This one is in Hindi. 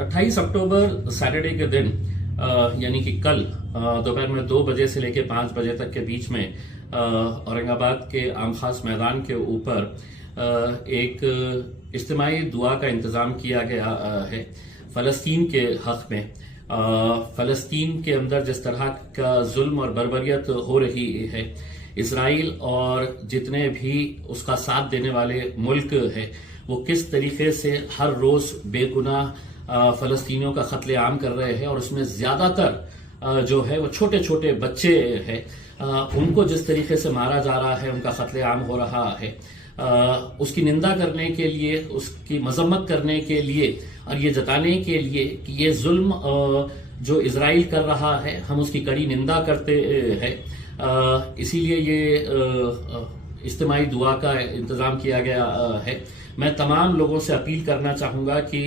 28 अक्टूबर सैटरडे के दिन यानी कि कल दोपहर में 2 बजे से लेकर 5 बजे तक के बीच में औरंगाबाद के आम खास मैदान के ऊपर एक इज्तिमाई दुआ का इंतज़ाम किया गया है फ़लस्तीन के हक़ में। फ़लस्तीन के अंदर जिस तरह का जुल्म और बर्बरियत हो रही है, इसराइल और जितने भी उसका साथ देने वाले मुल्क है वो किस तरीके से हर रोज़ बेगुनाह फ़लस्तीनियों का कत्लेआम कर रहे हैं और उसमें ज़्यादातर जो है वो छोटे छोटे बच्चे हैं, उनको जिस तरीके से मारा जा रहा है, उनका कत्लेआम हो रहा है, उसकी निंदा करने के लिए, उसकी मजम्मत करने के लिए और ये जताने के लिए कि ये जुल्म जो इजराइल कर रहा है हम उसकी कड़ी निंदा करते हैं। इसीलिए ये इज्तिमाई दुआ का इंतज़ाम किया गया है। मैं तमाम लोगों से अपील करना चाहूँगा कि